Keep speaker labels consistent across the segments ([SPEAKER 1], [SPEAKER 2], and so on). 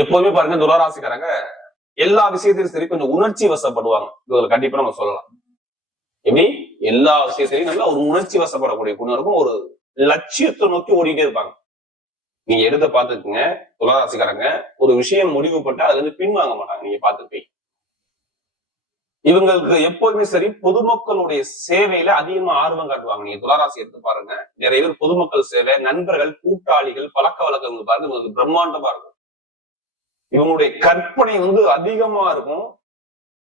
[SPEAKER 1] எப்பவுமே பாருங்க துளராசிக்காரங்க எல்லா விஷயத்திலும் சரி கொஞ்சம் உணர்ச்சி வசப்படுவாங்க. இதுல கண்டிப்பா நம்ம சொல்லலாம். எப்படி? எல்லா விஷயத்திலையும் நல்லா ஒரு உணர்ச்சி வசப்படக்கூடிய குணம் இருக்கும். ஒரு லட்சியத்தை நோக்கி ஓடிட்டே இருப்பாங்க. நீங்க எடுத்த பாத்துக்குங்க துளராசிக்காரங்க ஒரு விஷயம் முடிவு பட்டா அதுல இருந்து பின்வாங்க மாட்டாங்க. நீங்க பாத்துப்பீங்க இவங்களுக்கு எப்போதுமே சரி பொதுமக்களுடைய சேவையில அதிகமா ஆர்வம் காட்டுவாங்க. நீங்க துளாராசி எடுத்து பாருங்க. நிறைய பேர் பொதுமக்கள் சேவை நண்பர்கள் கூட்டாளிகள் பழக்க வழக்கங்கள் பாருங்க இவங்களுக்கு பிரம்மாண்டமா இருக்கும். இவங்களுடைய கற்பனை வந்து அதிகமா இருக்கும்.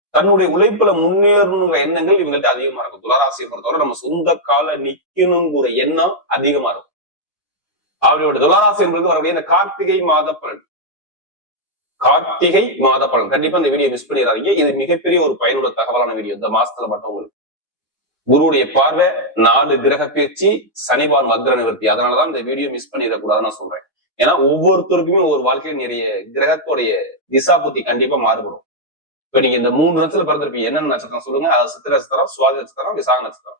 [SPEAKER 1] தன்னுடைய உழைப்புல முன்னேறணுங்கிற எண்ணங்கள் இவங்கள்ட்ட அதிகமா இருக்கும். துளராசியை பொறுத்தவரை நம்ம சொந்த கால நிக்கணுங்கிற எண்ணம் அதிகமா இருக்கும். அவருடைய துளராசி என்பது வரக்கூடிய இந்த கார்த்திகை மாத பலன். கார்த்திகை மாத பலன். கண்டிப்பா இந்த வீடியோ மிஸ் பண்ணிடாதீங்க. இது மிகப்பெரிய ஒரு பயனுள்ள தகவலான வீடியோ. இந்த மாசத்துல மட்டும் உங்களுக்கு. குருவுடைய பார்வை நாலு கிரக பேச்சு சனிபான் வக்ர நிவர்த்தி. அதனாலதான் இந்த வீடியோ மிஸ் பண்ணிடக்கூடாதுன்னு நான் சொல்றேன். ஏன்னா ஒவ்வொருத்தருக்குமே ஒரு வாழ்க்கையில நிறைய கிரகத்துடைய திசா புத்தி கண்டிப்பா மாறுபடும். இப்ப நீங்க இந்த மூணு நட்சத்திரம் பிறந்திருப்பீங்க. என்னென்ன நட்சத்திரம் சொல்லுங்க? அது சித்திர நட்சத்திரம் சுவாதி நட்சத்திரம் விசாக நட்சத்திரம்.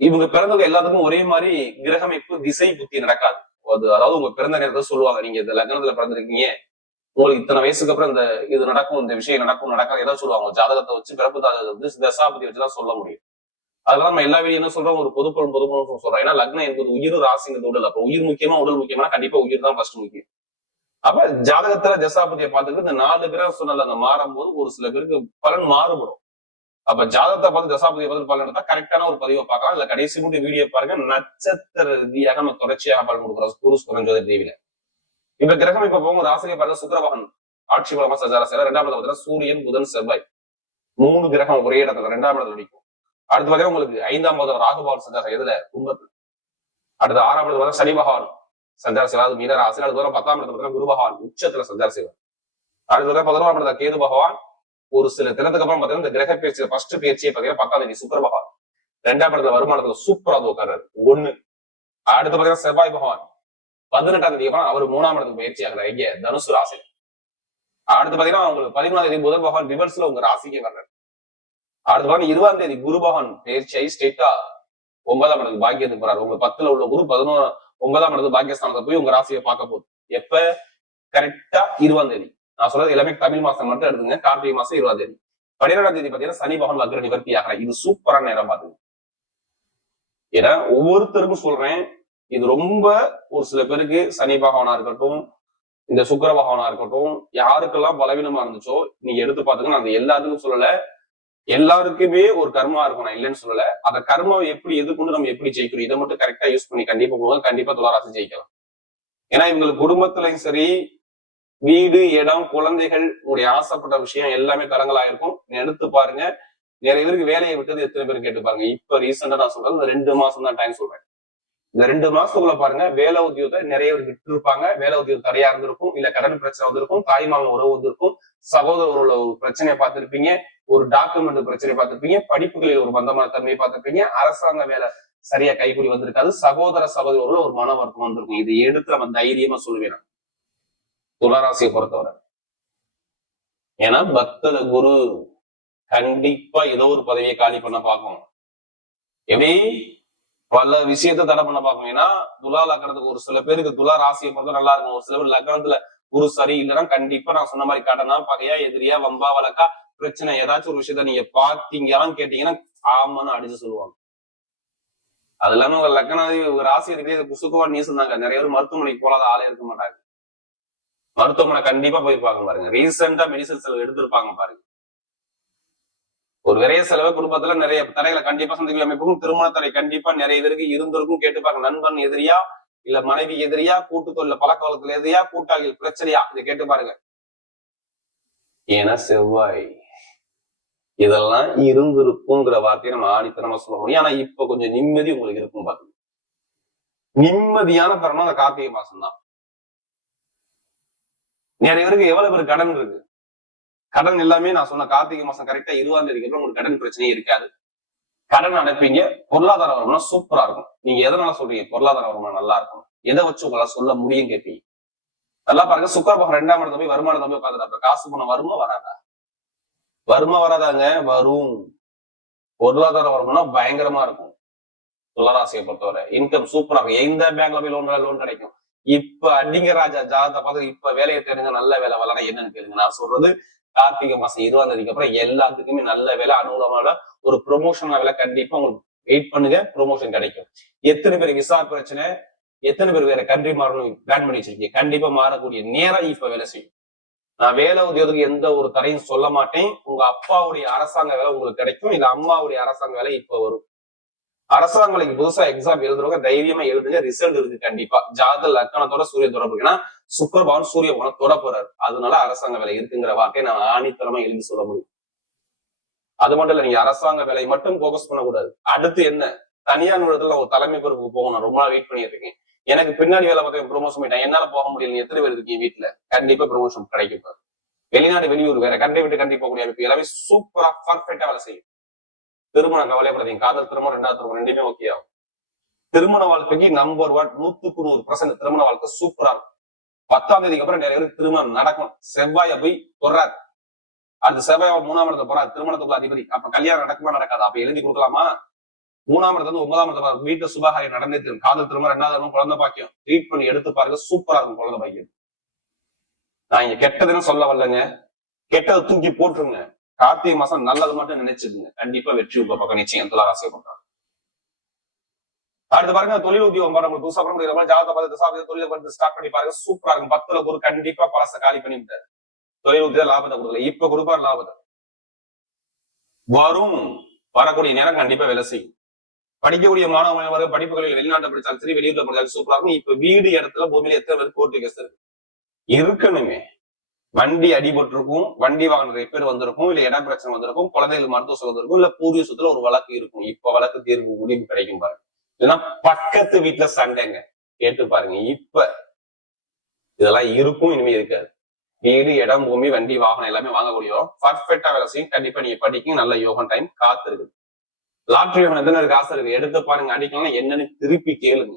[SPEAKER 1] இவங்க பிறந்தவங்க எல்லாத்துக்கும் ஒரே மாதிரி கிரகமைப்பு திசை புத்தி நடக்காது. அது அதாவது உங்க பிறந்த நேரத்தை சொல்லுவாங்க. நீங்க இந்த லக்னத்துல பிறந்திருக்கீங்க. உங்களுக்கு இத்தனை வயசுக்கு அப்புறம் இந்த இது நடக்கும் இந்த விஷயம் நடக்கும் நடக்காது. ஏதாவது சொல்லுவாங்க. ஜாதகத்தை வச்சு பிறப்பு ஜாதகத்தை வந்து தசாபதி வச்சுதான் சொல்ல முடியும். அதெல்லாம் நம்ம எல்லா வீடியோ என்ன சொல்றோம்? ஒரு பொதுப்பொருள் பொதுப்பொருள் சொல்றோம். ஏன்னா லக்னம் என்பது உயிர் ராசிங்கிறது உடல். அப்ப உயிர் முக்கியமா உடல் முக்கியமா கண்டிப்பா உயிர் தான் ஃபர்ஸ்ட் முக்கியம். அப்ப ஜாதகத்துல தசாபதியை பார்த்துட்டு இந்த நாலு கிரகம் சொன்னல அந்த மாறும்போது ஒரு சில பேருக்கு பலன் மாறுபடும். அப்ப ஜாதகத்தை பார்த்து தசாபதியை பார்த்து பலன் எடுத்தா கரெக்டான ஒரு பதிவை பார்க்கலாம். இல்ல கடைசி மட்டும் வீடியோ பாருங்க. நட்சத்திர ரீதியாக நம்ம தொடர்ச்சியாக பலன் கொடுக்குறோம். குரு சுரஞ்சோதி தேவியில இப்ப கிரகம் இப்ப போகும்போது ஆசிரியர் பாருங்க சுக்கரபகன் ஆட்சி பலமா சஞ்சார செய்யலாம் இரண்டாம் இடத்துல பார்த்தீங்கன்னா சூரியன் புதன் செவ்வாய். மூணு கிரகம் ஒரே இடத்துல ரெண்டாம் இடத்துல நடிக்கும். அடுத்து பாத்தீங்கன்னா உங்களுக்கு ஐந்தாம் பதம் ராகுபவன் சஞ்சாரம் எதுல கும்பத்துல அடுத்து ஆறாம் இடத்துல பார்த்தா சனி பகவான் சஞ்சாரம் செய்வார். அது மீன அடுத்து வர பத்தாம் இடத்துல பார்த்தீங்கன்னா குரு பகவான் உச்சத்துல சஞ்சாரம் செய்வார். அடுத்து பதினோராம் இடத்துல கேது பகவான் ஒரு சில தினத்துக்கு அப்புறம் பாத்தீங்கன்னா இந்த கிரக பேச்சு ஃபர்ஸ்ட் பயிற்சியை பாத்தீங்கன்னா பத்தாம் தேதி சுக்கர பகவான். ரெண்டாம் இடத்துல வருமானத்துல சூப்பரா உட்கார்றாரு. ஒண்ணு. அடுத்து பாத்தீங்கன்னா செவ்வாய் பகவான் பதினெட்டாம் தேதி அப்புறம் அவர் மூணாம் இடத்துக்கு பயிற்சி ஆகிறார் இங்க தனுசு ராசி அடுத்து பாத்தீங்கன்னா உங்களுக்கு பதிமூணாம் தேதி புதன் பகவான் ரிவர்ஸ்ல உங்க ராசிக்கே வர்றாரு. அடுத்த வாரம் இருபதாம் தேதி குரு பகவான் பயிற்சி ஸ்டேட்டா ஒன்பதாம் இடத்துக்கு பாக்கியத்துக்கு போறாரு. உங்க பத்துல உள்ள குரு பதினோரு ஒன்பதாம் இடத்துக்கு பாக்கியஸ்தானத்தை போய் உங்க ராசியை பார்க்க போகுது. எப்ப? கரெக்டா இருபதாம் தேதி. நான் சொல்றது எல்லாமே தமிழ் மாசம் மட்டும் எடுத்துங்க கார்த்திகை மாசம் இருபதாம் தேதி. பன்னிரெண்டாம் தேதி பாத்தீங்கன்னா சனி பகவான் வக்ர நிவர்த்தி ஆகிறார். இது சூப்பரான நேரம் பாத்துங்க ஏன்னா ஒவ்வொருத்தருக்கும் சொல்றேன் இது ரொம்ப ஒரு சில பேருக்கு சனி பகவானா இருக்கட்டும் இந்த சுக்கர பகவானா இருக்கட்டும் யாருக்கெல்லாம் பலவீனமா இருந்துச்சோ நீங்க எடுத்து பாத்துங்க நான் எல்லாத்துக்கும் சொல்லல. எல்லாருக்குமே ஒரு கர்மா இருக்கும் நான் இல்லைன்னு சொல்லல. அந்த கர்மாவை எப்படி எதிர்கொண்டு நம்ம எப்படி ஜெயிக்கணும் இதை மட்டும் கரெக்டா யூஸ் பண்ணி கண்டிப்பா போக கண்டிப்பா துளாராசி ஜெயிக்கலாம். ஏன்னா இவங்களுக்கு குடும்பத்திலையும் சரி வீடு இடம் குழந்தைகள் உங்களுடைய ஆசைப்பட்ட விஷயம் எல்லாமே தரங்களாயிருக்கும் எடுத்து பாருங்க. நிறைய பேருக்கு வேலையை விட்டது எத்தனை பேர் கேட்டு பாருங்க இப்ப ரீசெண்டா நான் சொல்றது இந்த ரெண்டு மாசம் தான் டைம் சொல்றேன். இந்த ரெண்டு மாசத்துக்குள்ள பாருங்க வேலை உத்தியோகத்தை நிறைய பேர் விட்டு இருப்பாங்க வேலை உத்தியோகம் தடையா இருந்திருக்கும் இல்ல கடன் பிரச்சனை வந்திருக்கும் தாய்மாமன் உறவு வந்திருக்கும் சகோதரர்கள ஒரு பிரச்சனையை பார்த்திருப்பீங்க ஒரு டாக்குமெண்ட் பிரச்சனை பார்த்திருப்பீங்க படிப்புகளில் ஒரு பந்தமான தன்மையை பார்த்திருப்பீங்க அரசாங்க வேலை சரியா கைகூடி வந்திருக்காது சகோதர சகோதரர்கள் ஒரு மன வருத்தம் வந்திருக்கும். இதை எடுத்து நம்ம தைரியமா சொல்லுவேன் துளராசியை பொறுத்தவரை. ஏன்னா பக்தல குரு கண்டிப்பா ஏதோ ஒரு பதவியை காலி பண்ண பார்க்கும் எப்படி? பல விஷயத்த தடை பண்ண பார்க்கும் ஏன்னா துலா லக்கணத்துக்கு ஒரு சில பேருக்கு துலா ராசியை பொறுத்த நல்லா இருக்கும். ஒரு சில பேர் லக்கணத்துல குரு சரி இல்லைன்னா கண்டிப்பா நான் சொன்ன மாதிரி காட்டனா பகையா எதிரியா வம்பா வழக்கா பிரச்சனை ஏதாச்சும் ஒரு விஷயத்த நீங்க பாத்தீங்களான்னு கேட்டீங்கன்னா ஆமான்னு அடிச்சு சொல்லுவாங்க. அது இல்லாம உங்க லக்கணாதி ராசி இருக்கிறே குசுக்குவா நீ சொன்னாங்க நிறைய பேர் மருத்துவமனைக்கு போலாத ஆளே இருக்க மாட்டாங்க. மருத்துவமனை கண்டிப்பா போய் பாருங்க. ரீசெண்டா மெடிசன் செலவு எடுத்திருப்பாங்க பாருங்க. ஒரு விரைய செலவு குடும்பத்துல நிறைய தடைகளை கண்டிப்பா சந்திக்க அமைப்புக்கும் திருமண தடை கண்டிப்பா நிறைய பேருக்கு இருந்திருக்கும். கேட்டுப்பாங்க நண்பன் எதிரியா இல்ல மனைவி எதிரியா கூட்டு தொழில பழக்க வழக்கத்துல எதிரியா கூட்டாளிகள் பிரச்சனையா? இதை கேட்டு பாருங்க. ஏன்னா செவ்வாய் இதெல்லாம் இருந்திருக்குங்கிற வார்த்தையை நம்ம ஆணித்தனமா சொல்ல முடியும். ஆனா இப்ப கொஞ்சம் நிம்மதி உங்களுக்கு இருக்கும் பாருங்க. நிம்மதியான தருணம் அந்த கார்த்திகை மாசம் தான் நிறைய பேருக்கு எவ்வளவு பேர் கடன் இருக்கு? கடன் எல்லாமே நான் சொன்ன கார்த்திகை மாசம் கரெக்டா இருபதாம் தேதிக்கு அப்புறம் உங்களுக்கு கடன் பிரச்சனையே இருக்காது. கடன் அடைப்பீங்க பொருளாதார வருமானம் சூப்பரா இருக்கும். நீங்க எதனால சொல்றீங்க? பொருளாதார வருமானம் நல்லா இருக்கும். எதை வச்சு உங்களால சொல்ல முடியும் கேட்பீங்க. நல்லா பாருங்க சுக்கர பகம் ரெண்டாம் இடத்த போய் வருமானத்தை போய் உட்காந்துட்டு அப்ப காசு பணம் வருமா வராதா? வருமா வராதாங்க? வரும். பொருளாதார வருமானம் பயங்கரமா இருக்கும். துளராசியை பொறுத்தவரை. இன்கம் சூப்பரா இருக்கும். எந்த பேங்க்ல போய் லோன் லோன் கிடைக்கும்? இப்ப அடிங்க ராஜா ஜாதகத்தை பார்த்து இப்ப வேலையை தெரிஞ்ச நல்ல வேலை வளர என்னன்னு கேளுங்க. நான் சொல்றது கார்த்திகை மாசம் இருபதாம் தேதிக்கு அப்புறம் எல்லாத்துக்குமே நல்ல வேலை அனுகூலமான ஒரு ப்ரொமோஷன் வேலை. கண்டிப்பா உங்களுக்கு வெயிட் பண்ணுங்க ப்ரொமோஷன் கிடைக்கும். எத்தனை பேர் விசா பிரச்சனை? எத்தனை பேர் வேற கண்ட்ரி மாறணும் பிளான் பண்ணி வச்சிருக்கீங்க? கண்டிப்பா மாறக்கூடிய நேரம் இப்ப வேலை செய்யும். நான் வேலை உத்தியோகத்துக்கு எந்த ஒரு தரையும் சொல்ல மாட்டேன். உங்க அப்பாவுடைய அரசாங்க வேலை உங்களுக்கு கிடைக்கும். இல்ல அம்மாவுடைய அரசாங்க வேலை இப்ப வரும். அரசாங்கம் வேலைக்கு புதுசா எக்ஸாம் எழுதுறவங்க தைரியமா எழுதுங்க ரிசல்ட் இருக்கு கண்டிப்பா. ஜாத லக்கணத்தோட சூரிய தொடர்பு ஏன்னா சுக்கரபவன் சூரிய பவன் தொட போறாரு. அதனால அரசாங்க வேலை இருக்குங்கிற வார்த்தையை நான் ஆணித்தரமா எழுதி சொல்ல முடியும். அது மட்டும் இல்ல நீங்க அரசாங்க வேலையை மட்டும் போக்கஸ் பண்ணக்கூடாது. அடுத்து என்ன? தனியார் நிறுவனத்துல ஒரு தலைமை பொறுப்புக்கு போகணும். ரொம்ப நாள் வெயிட் பண்ணிட்டு இருக்கேன் எனக்கு பின்னாடி வேலை பார்க்க ப்ரொமோஷன் பண்ணிட்டேன் என்னால போக முடியல. எத்தனை பேர் இருக்கீங்க வீட்டுல கண்டிப்பா ப்ரொமோஷன் கிடைக்கும். பாரு. வெளிநாடு வெளியூர் வேற. கண்டிப்பா விட்டு கண்டி போகக்கூடிய அமைப்பு எல்லாமே சூப்பரா பர்ஃபெக்டா வேலை செய்யும். திருமணம் கவலைப்படாதீங்க. காதல் திருமணம் ரெண்டாவது திருமணம் ரெண்டுமே ஓகே ஆகும். திருமண வாழ்க்கைக்கு நம்பர் ஒன் நூத்துக்கு நூறு பர்சன்ட் திருமண வாழ்க்கை சூப்பரா இருக்கும். பத்தாம் தேதிக்கு அப்புறம் நிறைய பேருக்கு திருமணம் நடக்கும் செவ்வாய போய் தொடராது அந்த செவ்வாய் மூணாம் இடத்துல போறாரு. திருமணத்துக்குள்ள அதிபதி. அப்ப கல்யாணம் நடக்குமா நடக்காது? அப்ப எழுதி கொடுக்கலாமா? மூணாம் இடத்துல ஒன்பதாம் இடத்துல வீட்டு சுபகாரியம் நடந்தே தெரியும் காதல் திருமணம் ரெண்டாவது குழந்தை பாக்கியம். ட்ரீட் பண்ணி எடுத்து பாருங்க சூப்பரா இருக்கும் குழந்தை பாக்கியம். நான் இங்க கெட்டதுன்னு சொல்ல வரலங்க கெட்டதை தூக்கி போட்டுருங்க. கார்த்திகை மாசம் நல்லது மட்டும் நினைச்சுக்குங்க கண்டிப்பா வெற்றி உங்க பக்கம் நிச்சயம். துலா பண்றாங்க அடுத்து பாருங்க தொழில் உத்தியோகம் பாருங்க. புதுசா பண்ண முடியாத ஜாதகத்தை பார்த்து சாப்பிட்டு தொழிலை பார்த்து ஸ்டார்ட் பண்ணி பாருங்க. சூப்பரா இருக்கும். பத்துல ஒரு கண்டிப்பா பழச காலி பண்ணி விட்டாரு தொழில் உத்தியோக லாபத்தை கொடுக்கல. இப்ப கொடுப்பார் லாபத்தை. வரும் வரக்கூடிய நேரம் கண்டிப்பா வேலை செய்யும். படிக்கக்கூடிய மாணவ வரும் படிப்புகளில் வெளிநாட்டை படிச்சாலும் சரி வெளியூர்ல படிச்சாலும் சூப்பரா இருக்கும். இப்ப வீடு இடத்துல பூமியில எத்தனை பேர் கோர்ட்டு கேஸ் இருக்கு? இருக்கணுமே. வண்டி அடிபட்டிருக்கும் வண்டி வாகன ரிப்பேர் வந்திருக்கும் இல்ல இட பிரச்சனை வந்திருக்கும் குழந்தைகள் மருத்துவ செலவு வந்திருக்கும் இல்ல பூர்வீக சொத்துல ஒரு வழக்கு இருக்கும். இப்ப வழக்கு தீர்வு முடிவு கிடைக்கும் பாருங்க. இல்லைன்னா பக்கத்து வீட்டுல சண்டைங்க. கேட்டு பாருங்க. இப்ப இதெல்லாம் இருக்கும் இனிமே இருக்காது. வீடு இடம் பூமி வண்டி வாகனம் எல்லாமே வாங்கக்கூடிய பர்ஃபெக்டா வேலை செய்யும். கண்டிப்பா நீங்க படிக்கும் நல்ல யோகம் டைம் காத்து இருக்குது லாட்ரி எத்தனை காசு இருக்கு? எடுத்து பாருங்க. அடிக்கலாம் என்னன்னு திருப்பி கேளுங்க.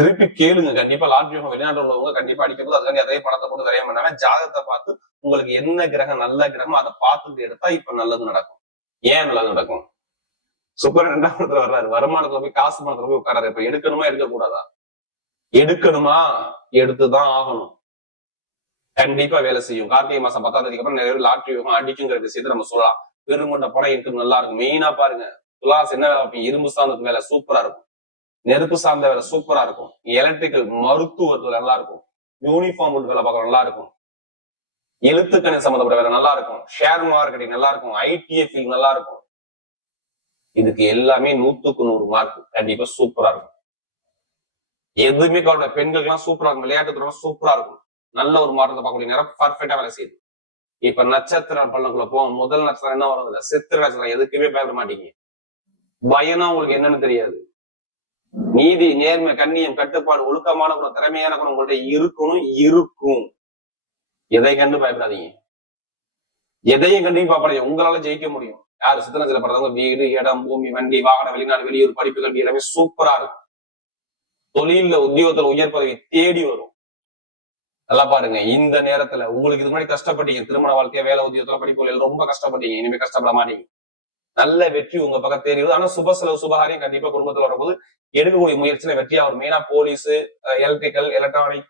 [SPEAKER 1] திருப்பி கேளுங்க. கண்டிப்பா லாட்ரி யோகம் வெளிநாட்டு உள்ளவங்க கண்டிப்பா அடிக்கும்போது அதுக்காண்டி அதே பணத்தை போட்டு விரையம் பண்ணாம ஜாதகத்தை பார்த்து உங்களுக்கு என்ன கிரகம் நல்ல கிரகம் அதை பார்த்துட்டு எடுத்தா இப்ப நல்லது நடக்கும். ஏன் நல்லது நடக்கும்? சுக்கரன் ரெண்டாம் இடத்துல வர்றாரு. வருமானத்துல போய் காசு பணத்துல போய் உட்காராரு இப்ப எடுக்கணுமா எடுக்க கூடாதா எடுக்கணுமா? எடுத்துதான் ஆகணும். கண்டிப்பா வேலை செய்யும். கார்த்திகை மாசம் பத்தாம் தேதிக்கு அப்புறம் நிறைய பேர் லாட்ரி யோகம் அடிக்குங்கிற விஷயத்த நம்ம சொல்லலாம். பெருமண்ட பணம் எடுத்து நல்லா இருக்கும். மெயினா பாருங்க. துலாஸ் என்ன இரும்பு சாந்தத்துக்கு வேலை சூப்பரா இருக்கும். நெருப்பு சார்ந்த வேலை சூப்பரா இருக்கும். எலக்ட்ரிக்கல் மருத்துவத்துல நல்லா இருக்கும் யூனிஃபார்ம் வேலை பார்க்க நல்லா இருக்கும் எழுத்துக்கணி சம்மந்தப்பட்ட வேலை நல்லா இருக்கும் ஷேர் மார்க்கெட்டிங் நல்லா இருக்கும் ஐடிஏ ஃபீல்ட் நல்லா இருக்கும் இதுக்கு எல்லாமே நூத்துக்கு நூறு மார்க் கண்டிப்பா சூப்பரா இருக்கும். எதுவுமே கவலை பெண்களுக்கு எல்லாம் சூப்பரா இருக்கும். விளையாட்டு சூப்பரா இருக்கும். நல்ல ஒரு மாற்றத்தை பார்க்கக்கூடிய நேரம் பர்ஃபெக்டா வேலை செய்யுது. இப்ப நட்சத்திரம் பள்ளக்குள்ள போவோம் முதல் நட்சத்திரம் என்ன வரும்? இல்ல சித்திர நட்சத்திரம். எதுக்குமே பயப்பட மாட்டீங்க. பயம்னா உங்களுக்கு என்னன்னு தெரியாது. நீதி நேர்மை கண்ணியம் கட்டுப்பாடு ஒழுக்கமான குணம் திறமையான குணம் உங்கள்கிட்ட இருக்கணும் இருக்கும். எதை கண்டு பயப்படாதீங்க. எதையும் கண்டு பாப்பாதீங்க உங்களால ஜெயிக்க முடியும். யாரு? சித்தனத்துல படுறவங்க வீடு இடம் பூமி வண்டி வாகனம் வெளிநாடு வெளியூர் படிப்பு கல்வி எல்லாமே சூப்பரா இருக்கும். தொழில்ல உத்தியோகத்துல உயர் பதவி தேடி வரும். நல்லா பாருங்க. இந்த நேரத்துல உங்களுக்கு இது முன்னாடி கஷ்டப்பட்டீங்க. திருமண வாழ்க்கைய வேலை உத்தியோகத்துல படிப்புகள் ரொம்ப கஷ்டப்பட்டீங்க. இனிமே கஷ்டப்பட மாட்டீங்க. நல்ல வெற்றி உங்க பக்கம் தெரியுது ஆனா சுப செலவு சுபகாரியம் கண்டிப்பா குடும்பத்துல வரும்போது எடுக்கக்கூடிய முயற்சியில வெற்றியா வரும். மெயினா போலீஸ் எலக்ட்ரிக்கல் எலக்ட்ரானிக்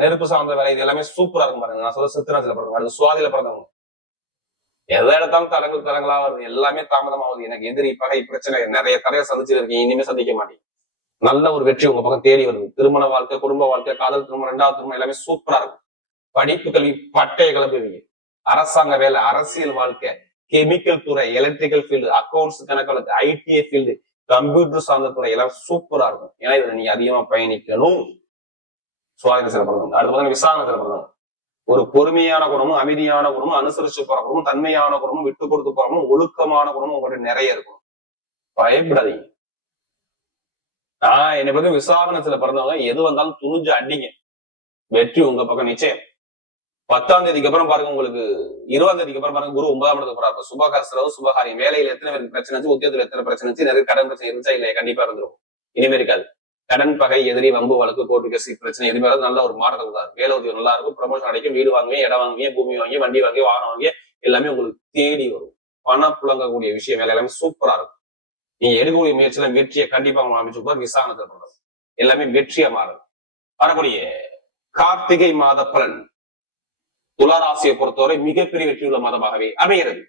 [SPEAKER 1] நெருப்பு சார்ந்த வேலை இது எல்லாமே சூப்பரா இருக்கும் பாருங்க. நான் சொல்ல சித்திரத்துல பிறந்தவங்க. அடுத்து சுவாதியில பிறந்தவங்க. எதை எடுத்தாலும் தடங்கள் தடங்களா வருது. எல்லாமே தாமதமாகுது எனக்கு எதிரி பகை பிரச்சனை நிறைய தடையை சந்திச்சு இருக்கீங்க இனிமே சந்திக்க மாட்டேங்க நல்ல ஒரு வெற்றி உங்க பக்கம் தேடி வருது. திருமண வாழ்க்கை குடும்ப வாழ்க்கை காதல் திருமணம் ரெண்டாவது திருமணம் எல்லாமே சூப்பரா இருக்கும். படிப்பு கல்வி பட்டைய கிளம்புவீங்க அரசாங்க வேலை அரசியல் வாழ்க்கை. கெமிக்கல் துறை எலக்ட்ரிக்கல் ஃபீல்டு அக்கௌண்ட்ஸ் கணக்கு ஐடிஐ ஃபீல்டு கம்ப்யூட்டர் சார்ந்த துறை எல்லாம் சூப்பரா இருக்கும். ஏன்னா இதுல நீங்க அதிகமா பயணிக்கணும். சுவாதின சிறப்பிரதம் அடுத்து பார்த்தீங்கன்னா விசாரணை சிறப்பிரதம் ஒரு பொறுமையான குணமும் அமைதியான குணமும் அனுசரிச்சு போற குணமும் தன்மையான குணமும் விட்டு கொடுத்து போற குணமும் ஒழுக்கமான குணமும் உங்கள்ட்ட நிறைய இருக்கும். பயப்படாதீங்க. நான் என்னை பத்தி விசாரணத்துல பிறந்தவங்க எது வந்தாலும் துணிஞ்சு அடிங்க. வெற்றி உங்க பக்கம் நிச்சயம். பத்தாம் தேதிக்கு அப்புறம் பாருங்க உங்களுக்கு இருபதாம் தேதிக்கு அப்புறம் பாருங்க குரு ஒன்பதாம் இடத்துக்கு போறாரு. அப்ப சுபகார செலவு சுபகாரியம். வேலையில எத்தனை பேருக்கு பிரச்சனை இருந்துச்சு? உத்தியோகத்துல எத்தனை பிரச்சனை இருந்துச்சு? நிறைய கடன் பிரச்சனை இருந்துச்சா? இல்லையா? கண்டிப்பா இருந்துரும். இனிமே இருக்காது. கடன் பகை எதிரி வம்பு வழக்கு கோர்ட்டு கேஸ் பிரச்சனை எதுவுமே நல்ல ஒரு மாற்றத்தை தான் வேலை உதவி நல்லா இருக்கும். ப்ரொமோஷன் அடைக்கும் வீடு வாங்குவே இடம் வாங்குவீங்க பூமி வாங்கி வண்டி வாங்கி வாகனம் வாங்கி எல்லாமே உங்களுக்கு தேடி வரும். பணம் புழங்கக்கூடிய விஷயம் வேலை எல்லாமே சூப்பரா இருக்கும். நீங்க எடுக்கக்கூடிய முயற்சியில வெற்றியை கண்டிப்பா அவங்க அமைச்சு விசாரணத்தை பண்றது எல்லாமே வெற்றியா மாறும். வரக்கூடிய கார்த்திகை மாத பலன். துளாராசியை பொறுத்தவரை மிகப்பெரிய வெற்றியுள்ள மதமாகவே அமைகிறது.